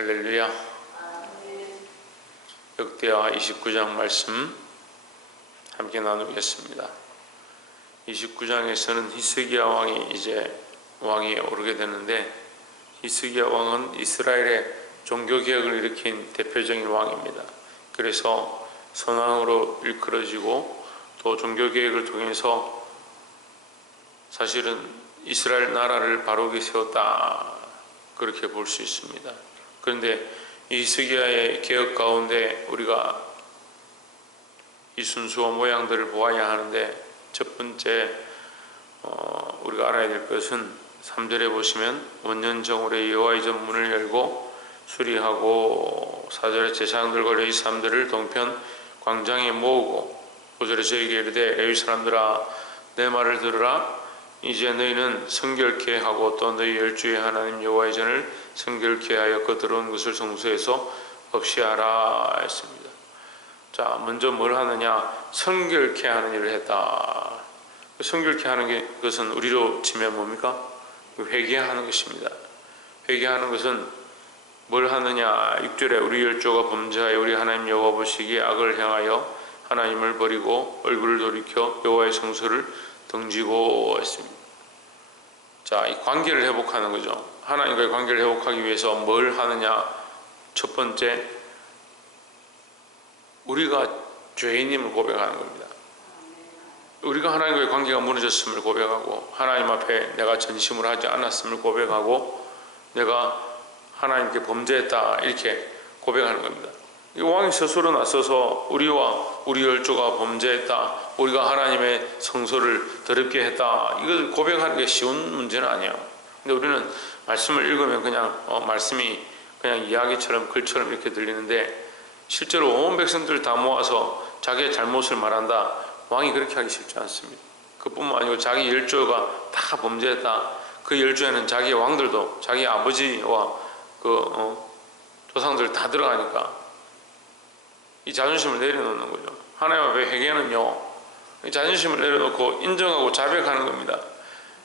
할렐루야. 역대하 29장 말씀 함께 나누겠습니다. 29장에서는 히스기야 왕이 이제 왕위에 오르게 되는데, 히스기야 왕은 이스라엘의 종교개혁을 일으킨 대표적인 왕입니다. 그래서 선왕으로 일컬어지고, 또 종교개혁을 통해서 사실은 이스라엘 나라를 바르게 세웠다, 그렇게 볼 수 있습니다. 그런데 이 히스기야의 개혁 가운데 우리가 이 순수한 모양들을 보아야 하는데, 첫 번째 우리가 알아야 될 것은 3절에 보시면 원년정월에 여호와의 전 문을 열고 수리하고, 4절에 제사장들과 레위 사람들을 동편 광장에 모으고, 5절에 저에게 이르되 레위 사람들아 내 말을 들으라. 이제 너희는 성결케 하고 또 너희 열주의 하나님 여호와의 전을 성결케 하여 그 들어온 것을 성소에서 없이 하라 했습니다. 자, 먼저 뭘 하느냐? 성결케 하는 일을 했다. 성결케 하는 것은 우리로 치면 뭡니까? 회개하는 것입니다. 회개하는 것은 뭘 하느냐? 6절에 우리 열조가 범죄하여 우리 하나님 여호와 보시기에 악을 행하여 하나님을 버리고 얼굴을 돌이켜 여호와의 성소를 등지고 했습니다. 자, 이 관계를 회복하는 거죠. 하나님과의 관계를 회복하기 위해서 뭘 하느냐? 첫 번째, 우리가 죄인임을 고백하는 겁니다. 우리가 하나님과의 관계가 무너졌음을 고백하고, 하나님 앞에 내가 전심을 하지 않았음을 고백하고, 내가 하나님께 범죄했다, 이렇게 고백하는 겁니다. 이 왕이 스스로 나서서 우리와 우리 열조가 범죄했다, 우리가 하나님의 성소를 더럽게 했다, 이걸 고백하는 게 쉬운 문제는 아니에요. 근데 우리는 말씀을 읽으면 그냥 말씀이 그냥 이야기처럼 글처럼 이렇게 들리는데, 실제로 온 백성들 다 모아서 자기의 잘못을 말한다, 왕이 그렇게 하기 쉽지 않습니다. 그뿐만 아니고 자기 열조가 다 범죄했다, 그 열조에는 자기의 왕들도 자기 아버지와 조상들 다 들어가니까 이 자존심을 내려놓는 거죠. 하나님 앞에 회개는요, 이 자존심을 내려놓고 인정하고 자백하는 겁니다.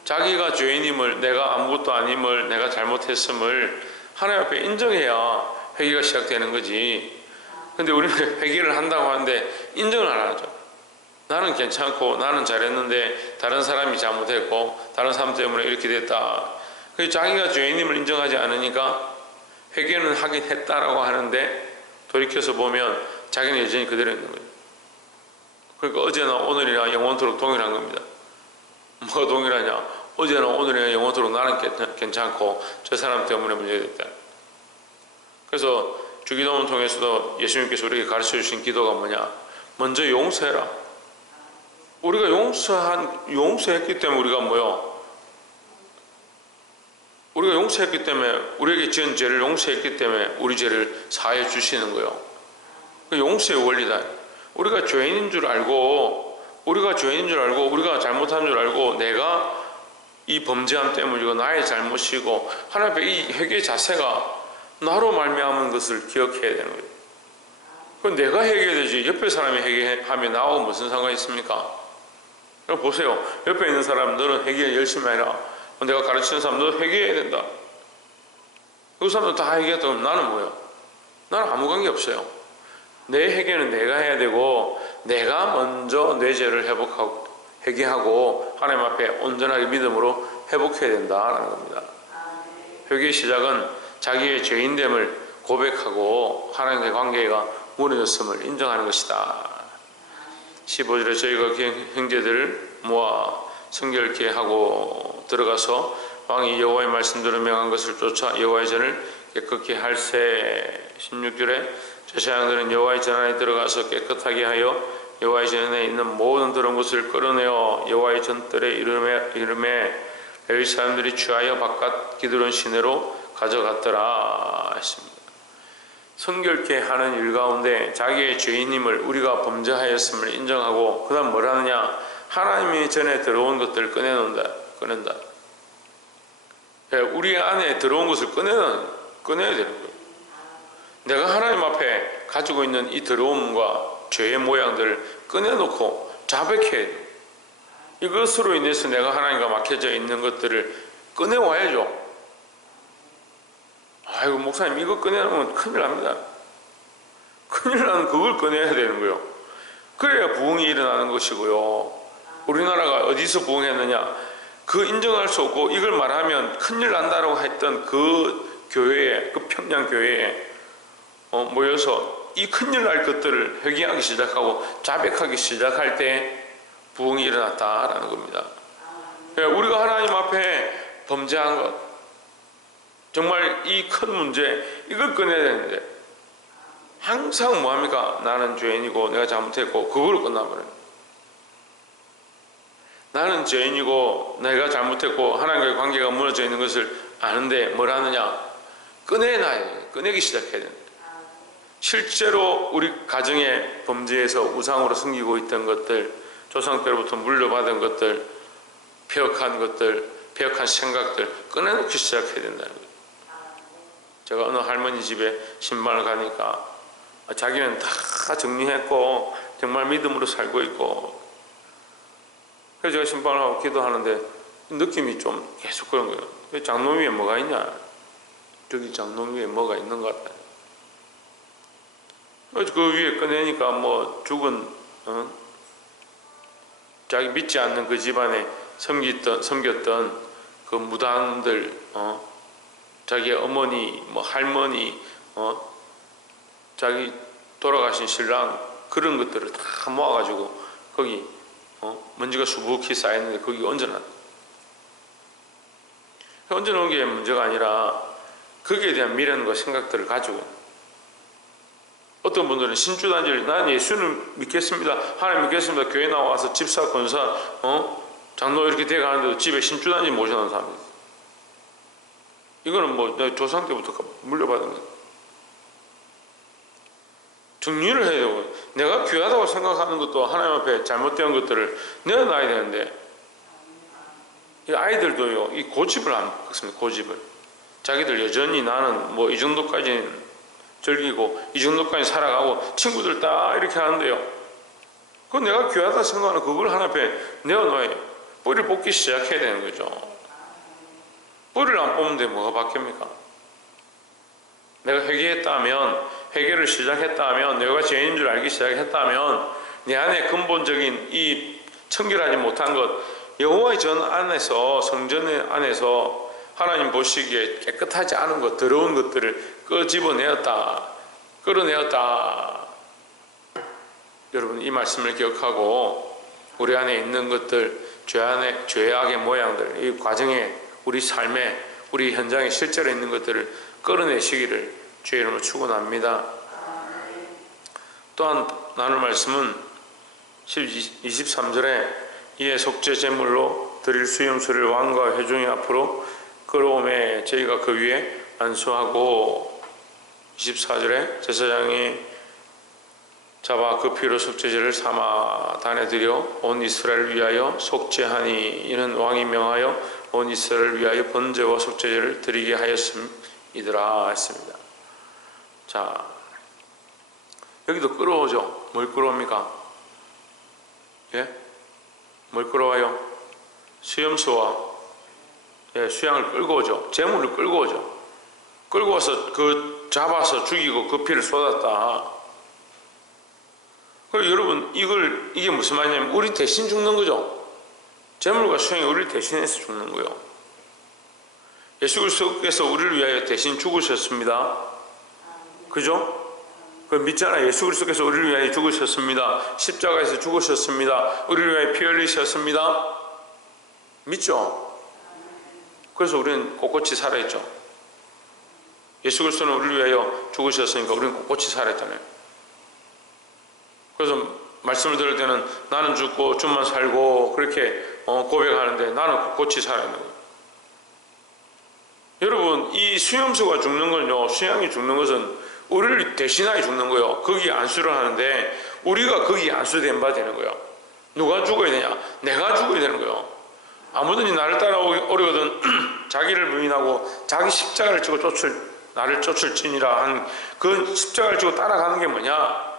자기가 죄인임을, 내가 아무것도 아님을, 내가 잘못했음을 하나님 앞에 인정해야 회개가 시작되는 거지. 근데 우리는 회개를 한다고 하는데 인정을 안 하죠. 나는 괜찮고 나는 잘했는데 다른 사람이 잘못했고 다른 사람 때문에 이렇게 됐다. 그래서 자기가 죄인임을 인정하지 않으니까 회개는 하긴 했다라고 하는데, 돌이켜서 보면 자기는 여전히 그대로 있는 거예요. 그러니까 어제나 오늘이나 영원토록 동일한 겁니다. 뭐가 동일하냐? 어제나 오늘이나 영원토록 나는 괜찮고 저 사람 때문에 문제됐다. 그래서 주기도문 통해서도 예수님께서 우리에게 가르쳐 주신 기도가 뭐냐? 먼저 용서해라. 우리가 용서했기 때문에 우리가 뭐요? 우리가 용서했기 때문에, 우리에게 지은 죄를 용서했기 때문에 우리 죄를 사해 주시는 거예요. 그 용서의 원리다. 우리가 죄인인 줄 알고, 우리가 잘못한 줄 알고, 내가 이 범죄함 때문이고 나의 잘못이고, 하나님 앞에 이 회개 자체가 나로 말미암은 것을 기억해야 되는 거예요. 그럼 내가 회개해야 되지, 옆에 사람이 회개하면 나하고 무슨 상관이 있습니까? 그럼 보세요. 옆에 있는 사람, 너는 회개 열심히 해라. 내가 가르치는 사람, 너 회개해야 된다. 그 사람도 다 회개했다. 그럼 나는 뭐예요? 나는 아무 관계 없어요. 내 회개는 내가 해야 되고, 내가 먼저 내 죄를 회개하고 하나님 앞에 온전하게 믿음으로 회복해야 된다는 겁니다. 회개의 시작은 자기의 죄인됨을 고백하고 하나님과의 관계가 무너졌음을 인정하는 것이다. 15절에 저희가 형제들을 모아 성결케 하고 들어가서 왕이 여호와의 말씀대로 명한 것을 쫓아 여호와의 전을 깨끗게 할세. 16절에 제사장들은 여호와의 전 안에 들어가서 깨끗하게 하여 여호와의 전에 있는 모든 더러운 것을 끌어내어 여호와의 전뜰에 이름에 레위 사람들이 취하여 바깥 기드론 시내로 가져갔더라 했습니다. 성결케 하는 일 가운데 자기의 죄인임을, 우리가 범죄하였음을 인정하고, 그 다음 뭘 하느냐? 하나님의 전에 들어온 것들을 꺼낸다. 우리 안에 들어온 것을 꺼내야 되는 거예요. 내가 하나님 앞에 가지고 있는 이 더러움과 죄의 모양들을 꺼내놓고 자백해야 돼요. 이것으로 인해서 내가 하나님과 막혀져 있는 것들을 꺼내와야죠. 아이고 목사님 이거 꺼내놓으면 큰일 납니다. 큰일 나는 그걸 꺼내야 되는 거예요. 그래야 부흥이 일어나는 것이고요. 우리나라가 어디서 부흥했느냐? 그 인정할 수 없고 이걸 말하면 큰일 난다라고 했던 그 교회에, 그 평양 교회에 모여서 이 큰일 날 것들을 회개하기 시작하고 자백하기 시작할 때 부흥이 일어났다라는 겁니다. 그러니까 우리가 하나님 앞에 범죄한 것, 정말 이 큰 문제, 이걸 꺼내야 되는데 항상 뭐합니까? 나는 죄인이고 내가 잘못했고 그걸로 끝나버려요. 나는 죄인이고 내가 잘못했고 하나님과의 관계가 무너져 있는 것을 아는데 뭘 하느냐? 꺼내놔야 돼요. 꺼내기 시작해야 됩니다. 실제로 우리 가정의 범죄에서 우상으로 섬기고 있던 것들, 조상 때로부터 물려받은 것들, 폐역한 생각들 꺼내놓기 시작해야 된다는 거예요. 제가 어느 할머니 집에 신방을 가니까 자기는 다 정리했고 정말 믿음으로 살고 있고, 그래서 제가 신방을 하고 기도하는데 느낌이 좀 계속 그런 거예요. 장롱 위에 뭐가 있냐? 저기 장롱 위에 뭐가 있는 것 같다. 그래서 그 위에 꺼내니까 뭐 죽은 자기 믿지 않는 그 집안에 섬겼던 그 무당들, 자기 어머니, 뭐 할머니, 자기 돌아가신 신랑, 그런 것들을 다 모아가지고 거기 먼지가 수북히 쌓였는데 거기 얹어놨다. 얹어놓은 게 문제가 아니라 거기에 대한 미련과 생각들을 가지고, 어떤 분들은 신주단지를 나는 예수를 믿겠습니다, 하나님 믿겠습니다, 교회 나와서 집사, 권사, 장로 이렇게 돼가는데도 집에 신주단지 모셔놓은 사람이 있어요. 이거는 뭐 조상 때부터 물려받은 거예요. 정리를 해야 되고, 내가 귀하다고 생각하는 것도 하나님 앞에 잘못된 것들을 내어놔야 되는데, 이 아이들도요, 이 고집을 안 받습니다. 고집을. 자기들 여전히 나는 뭐 이 정도까지는 즐기고 이 정도까지 살아가고 친구들 다 이렇게 하는데요, 그건 내가 귀하다 생각하는 그걸 하나님 앞에 내어놔야 돼요. 뿌리를 뽑기 시작해야 되는 거죠. 뿌리를 안 뽑는데 뭐가 바뀝니까? 내가 회개했다면, 회개를 시작했다면, 내가 죄인인 줄 알기 시작했다면 내 안에 근본적인 이 청결하지 못한 것, 여호와의 전 안에서, 성전 안에서 하나님 보시기에 깨끗하지 않은 것, 더러운 것들을 끄집어내었다, 끌어내었다. 여러분 이 말씀을 기억하고 우리 안에 있는 것들, 죄악의 모양들, 이 과정에, 우리 삶에, 우리 현장에 실제로 있는 것들을 끌어내시기를 주의 이름으로 축원합니다. 또한 나눌 말씀은 23절에 이에 속죄 제물로 드릴 수염소를 왕과 회중의 앞으로 끌어오매 저희가 그 위에 안수하고, 24절에 제사장이 잡아 그 피로 속죄제를 삼아 단에 드려 온 이스라엘을 위하여 속죄하니 이는 왕이 명하여 온 이스라엘을 위하여 번제와 속죄제를 드리게 하였음이더라 했습니다. 자, 여기도 끌어오죠. 뭘 끌어옵니까? 예? 뭘 끌어와요? 수염소와 수양을 끌고 오죠. 제물을 끌고 오죠. 끌고 와서 그 잡아서 죽이고 그 피를 쏟았다. 그리고 여러분 이게 무슨 말이냐면 우리 대신 죽는 거죠. 제물과 수양이 우리를 대신해서 죽는 거예요. 예수 그리스도께서 우리를 위하여 대신 죽으셨습니다. 그죠? 그 믿잖아요. 예수 그리스도께서 우리를 위하여 죽으셨습니다. 십자가에서 죽으셨습니다. 우리를 위하여 피 흘리셨습니다. 믿죠? 그래서 우리는 꼿꼿이 살아있죠. 예수 그리스도는 우리를 위하여 죽으셨으니까 우리는 꼿꼿이 살아있잖아요. 그래서 말씀을 들을 때는 나는 죽고 주만 살고 그렇게 고백하는데 나는 꼿꼿이 살아있는 거예요. 여러분 이 수염소가 죽는 건요, 수양이 죽는 것은 우리를 대신하여 죽는 거예요. 거기에 안수를 하는데 우리가 거기에 안수된 바 되는 거예요. 누가 죽어야 되냐? 내가 죽어야 되는 거예요. 아무든지 나를 따라오려거든 자기를 부인하고 자기 십자가를 지고 나를 쫓을지니라 한 그 십자가를 지고 따라가는 게 뭐냐?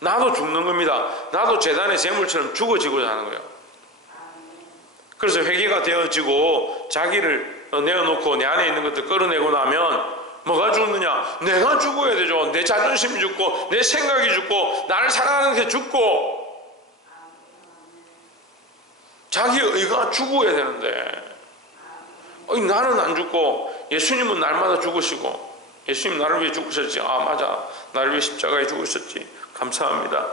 나도 죽는 겁니다. 나도 제단의 제물처럼 죽어지고자 하는 거예요. 그래서 회개가 되어지고 자기를 내어놓고 내 안에 있는 것들 끌어내고 나면 뭐가 죽느냐? 내가 죽어야 되죠. 내 자존심이 죽고 내 생각이 죽고 나를 사랑하는 게 죽고 자기 의가 죽어야 되는데 나는 안 죽고 예수님은 날마다 죽으시고 예수님 나를 위해 죽으셨지. 아 맞아, 나를 위해 십자가에 죽으셨지. 감사합니다.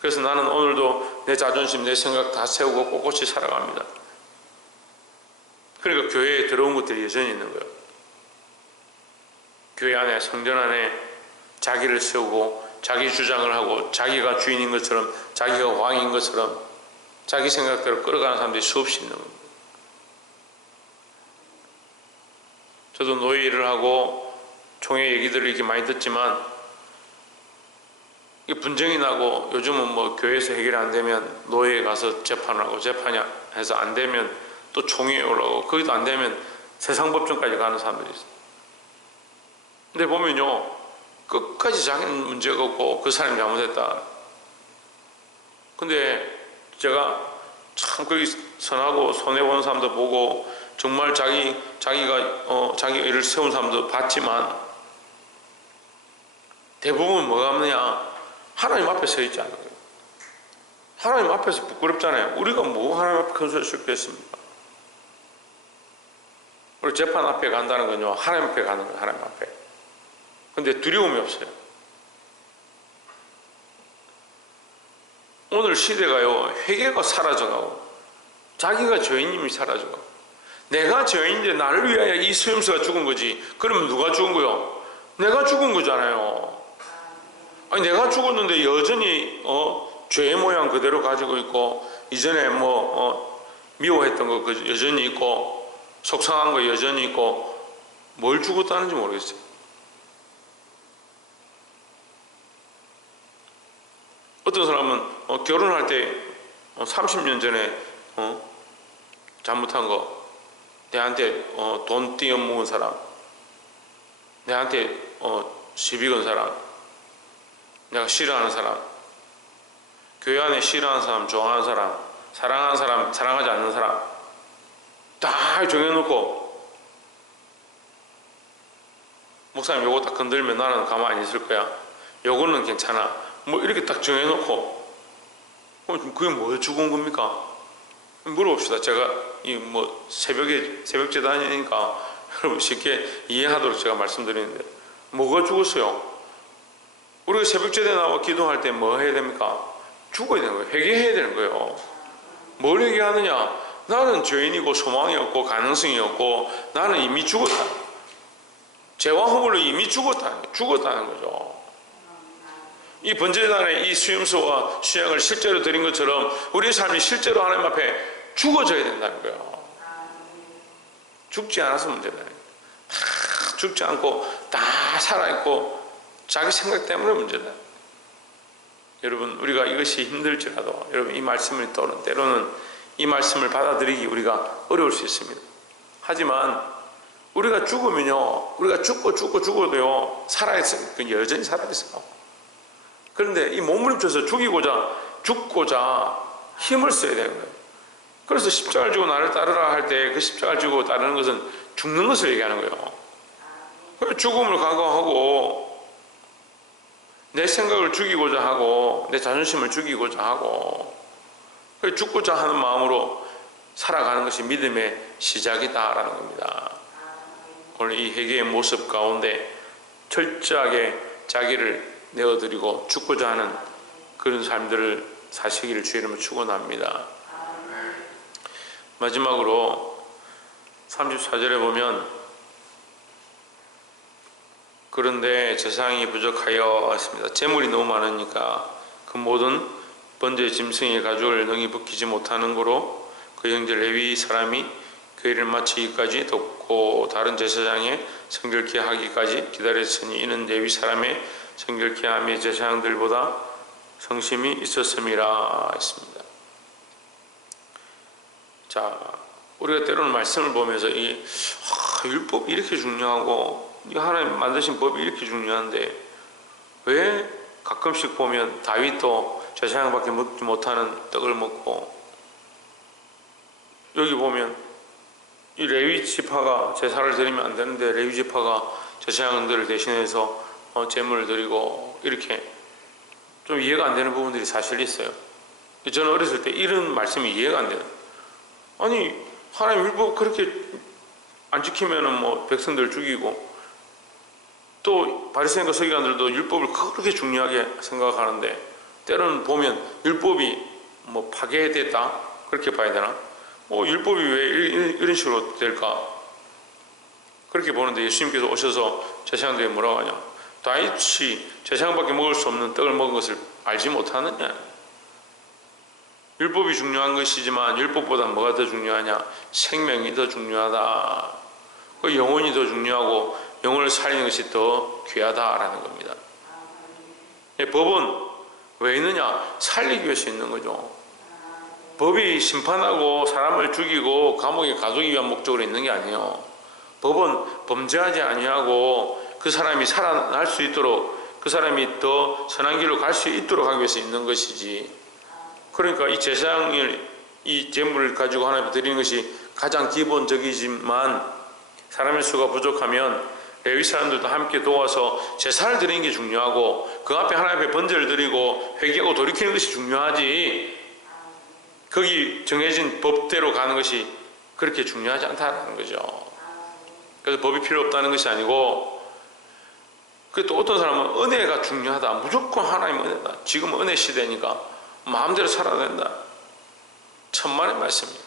그래서 나는 오늘도 내 자존심 내 생각 다 세우고 꼿꼿이 살아갑니다. 그러니까 교회에 들어온 것들이 여전히 있는 거예요. 교회 안에 성전 안에 자기를 세우고 자기 주장을 하고 자기가 주인인 것처럼 자기가 왕인 것처럼 자기 생각대로 끌어가는 사람들이 수없이 있는 겁니다. 저도 노예 일을 하고 총회 얘기들을 이렇게 많이 듣지만 분쟁이 나고 요즘은 뭐 교회에서 해결이 안 되면 노예에 가서 재판을 하고 재판이 해서 안 되면 또 총회에 올라오고 거기도 안 되면 세상법정까지 가는 사람들이 있어요. 근데 보면요 끝까지 자기는 문제가 없고 그 사람이 잘못했다. 근데 제가 참 거기 선하고 손해보는 사람도 보고 정말 자기가 자기 의를 세운 사람도 봤지만 대부분 뭐가 없느냐? 하나님 앞에 서 있지 않은 거예요. 하나님 앞에서 부끄럽잖아요. 우리가 뭐 하나님 앞에 큰 소리 쓸 게 있습니까? 우리 재판 앞에 간다는 건요 하나님 앞에 가는 거예요. 하나님 앞에. 근데 두려움이 없어요. 오늘 시대가요 회개가 사라져가고 자기가 죄인임이 사라져가고 내가 죄인인데 나를 위하여 이 수염수가 죽은 거지. 그러면 누가 죽은 거요? 내가 죽은 거잖아요. 아니 내가 죽었는데 여전히 죄의 모양 그대로 가지고 있고 이전에 미워했던 거 여전히 있고 속상한 거 여전히 있고 뭘 죽었다는지 모르겠어요. 어떤 사람은 결혼할 때 30년 전에 잘못한 거 내한테 돈 띄어먹은 사람, 내한테 시비 건 사람, 내가 싫어하는 사람, 교회 안에 싫어하는 사람, 좋아하는 사람, 사랑하는 사람, 사랑하지 않는 사람 다 정해놓고 목사님 요거 딱 건들면 나는 가만히 있을 거야. 요거는 괜찮아. 뭐 이렇게 딱 정해놓고 그게 뭐 죽은 겁니까? 물어봅시다. 제가 새벽제 다니니까 여러분 쉽게 이해하도록 제가 말씀드리는데 뭐가 죽었어요? 우리가 새벽제대 나와 기도할 때 뭐 해야 됩니까? 죽어야 되는 거예요. 회개해야 되는 거예요. 뭘 회개하느냐? 나는 죄인이고 소망이 없고 가능성이 없고 나는 이미 죽었다. 죄와 허물로 이미 죽었다는 거죠. 이 번제단의 이 수염수와 수양을 실제로 드린 것처럼 우리의 삶이 실제로 하나님 앞에 죽어져야 된다는 거예요. 죽지 않아서 문제다. 다 죽지 않고 다 살아있고 자기 생각 때문에 문제다. 여러분 우리가 이것이 힘들지라도 여러분 이 말씀을 때로는 이 말씀을 받아들이기 우리가 어려울 수 있습니다. 하지만 우리가 죽으면요 우리가 죽어도요 살아있어요. 여전히 살아있어요. 그런데 이 몸을 입혀서 죽고자 힘을 써야 되는 거예요. 그래서 십자가를 지고 나를 따르라 할 때 그 십자가를 지고 따르는 것은 죽는 것을 얘기하는 거예요. 그래서 죽음을 각오하고 내 생각을 죽이고자 하고 내 자존심을 죽이고자 하고 죽고자 하는 마음으로 살아가는 것이 믿음의 시작이다라는 겁니다. 오늘 이 회개의 모습 가운데 철저하게 자기를 내어드리고 죽고자 하는 그런 삶들을 사시기를 주의 이름으로 축원합니다. 마지막으로 34절에 보면 그런데 재상이 부족하여 했습니다. 재물이 너무 많으니까 그 모든 번제 짐승의 가죽을 능히 벗기지 못하는 거로 그 형제 레위 사람이 그 일을 마치기까지 돕고 다른 제사장의 성결케 하기까지 기다렸으니 이는 레위 사람의 성결케 함의 제사장들보다 성심이 있었음이라 했습니다. 자, 우리가 때로는 말씀을 보면서 율법이 이렇게 중요하고 하나님 만드신 법이 이렇게 중요한데 왜 가끔씩 보면 다윗도 제사장밖에 먹지 못하는 떡을 먹고 여기 보면 이 레위 지파가 제사를 드리면 안 되는데 레위 지파가 제사장들을 대신해서 제물을 드리고 이렇게 좀 이해가 안 되는 부분들이 사실 있어요. 저는 어렸을 때 이런 말씀이 이해가 안 돼요. 아니 하나님 율법 그렇게 안 지키면은 뭐 백성들 죽이고 또 바리새인과 서기관들도 율법을 그렇게 중요하게 생각하는데 때로는 보면 율법이 뭐 파괴됐다 그렇게 봐야 되나? 율법이 왜 이런 식으로 될까? 그렇게 보는데 예수님께서 오셔서 제사장들에게 뭐라고 하냐? 다윗이 제사장밖에 먹을 수 없는 떡을 먹은 것을 알지 못하느냐? 율법이 중요한 것이지만 율법보다 뭐가 더 중요하냐? 생명이 더 중요하다. 그 영혼이 더 중요하고 영혼을 살리는 것이 더 귀하다라는 겁니다. 법은 왜 있느냐? 살리기 위해서 있는 거죠. 법이 심판하고 사람을 죽이고 감옥에 가두기 위한 목적으로 있는 게 아니에요. 법은 범죄하지 아니하고 그 사람이 살아날 수 있도록 그 사람이 더 선한 길로 갈 수 있도록 하기 위해서 있는 것이지. 그러니까 이 제사장을 이 제물을 가지고 하나님께 드리는 것이 가장 기본적이지만 사람의 수가 부족하면 레위 사람들도 함께 도와서 제사를 드리는 게 중요하고 그 앞에 하나님 앞에 번제를 드리고 회개하고 돌이키는 것이 중요하지 거기 정해진 법대로 가는 것이 그렇게 중요하지 않다는 거죠. 그래서 법이 필요 없다는 것이 아니고 또 어떤 사람은 은혜가 중요하다. 무조건 하나님 은혜다. 지금은 은혜 시대니까 마음대로 살아야 된다. 천만의 말씀이에요.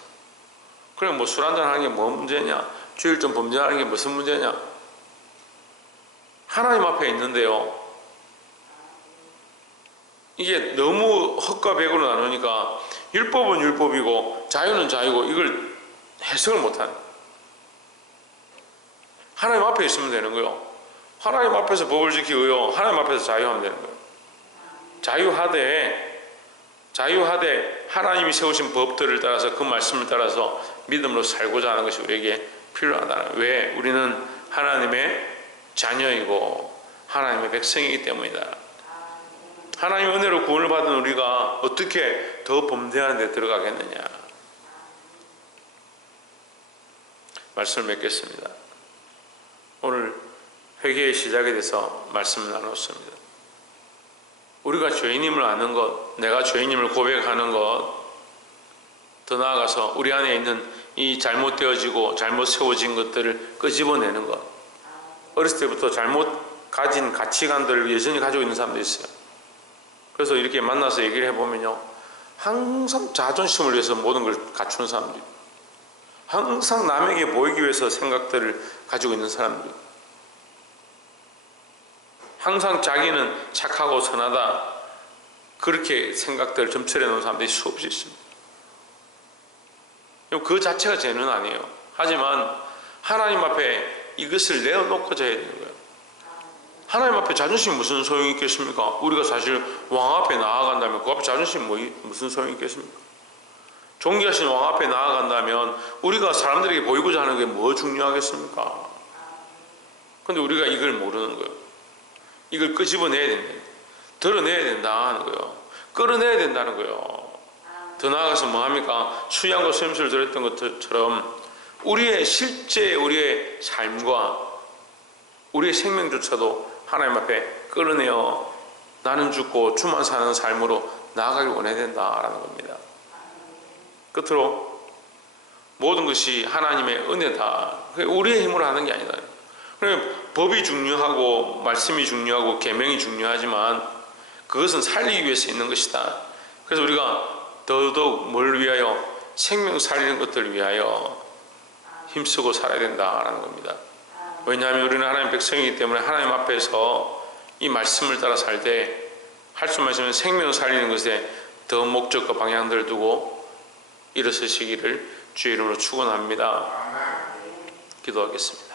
그럼 뭐 술 한잔 하는 게 뭐 문제냐? 주일 좀 범죄하는 게 무슨 문제냐? 하나님 앞에 있는데요. 이게 너무 헛과 백으로 나누니까 율법은 율법이고 자유는 자유고 이걸 해석을 못하는 하나님 앞에 있으면 되는 거예요. 하나님 앞에서 법을 지키고요. 하나님 앞에서 자유하면 되는 거예요. 자유하되 하나님이 세우신 법들을 따라서 그 말씀을 따라서 믿음으로 살고자 하는 것이 우리에게 필요하다. 왜? 우리는 하나님의 자녀이고 하나님의 백성이기 때문이다. 하나님의 은혜로 구원을 받은 우리가 어떻게 더 범죄하는 데 들어가겠느냐. 말씀을 맺겠습니다. 오늘 회개의 시작에 대해서 말씀을 나눴습니다. 우리가 죄인임을 아는 것, 내가 죄인임을 고백하는 것, 더 나아가서 우리 안에 있는 이 잘못되어지고 잘못 세워진 것들을 끄집어내는 것. 어렸을 때부터 잘못 가진 가치관들을 여전히 가지고 있는 사람도 있어요. 그래서 이렇게 만나서 얘기를 해보면요, 항상 자존심을 위해서 모든 걸 갖추는 사람들, 항상 남에게 보이기 위해서 생각들을 가지고 있는 사람들, 항상 자기는 착하고 선하다 그렇게 생각들을 점철해 놓은 사람들이 수없이 있습니다. 그 자체가 죄는 아니에요. 하지만 하나님 앞에 이것을 내어놓고자 해야 되는 거예요. 하나님 앞에 자존심이 무슨 소용이 있겠습니까? 우리가 사실 왕 앞에 나아간다면 그 앞에 자존심이 무슨 소용이 있겠습니까? 존귀하신 왕 앞에 나아간다면 우리가 사람들에게 보이고자 하는 게 뭐 중요하겠습니까? 그런데 우리가 이걸 모르는 거예요. 이걸 끄집어내야 된다. 드러내야 된다 하는 거예요. 끌어내야 된다는 거예요. 더 나아가서 뭐합니까? 수양과 수염수를 드렸던 것처럼 우리의 실제 우리의 삶과 우리의 생명조차도 하나님 앞에 끌어내어 나는 죽고 주만 사는 삶으로 나아가길 원해야 된다라는 겁니다. 끝으로 모든 것이 하나님의 은혜다. 우리의 힘으로 하는 게 아니다. 법이 중요하고 말씀이 중요하고 계명이 중요하지만 그것은 살리기 위해서 있는 것이다. 그래서 우리가 더더욱 뭘 위하여? 생명 살리는 것들을 위하여 힘쓰고 살아야 된다라는 겁니다. 왜냐하면 우리는 하나님 백성이기 때문에 하나님 앞에서 이 말씀을 따라 살 때 할 수만 있으면 생명 살리는 것에 더 목적과 방향들을 두고 일어서시기를 주의 이름으로 축원합니다. 기도하겠습니다.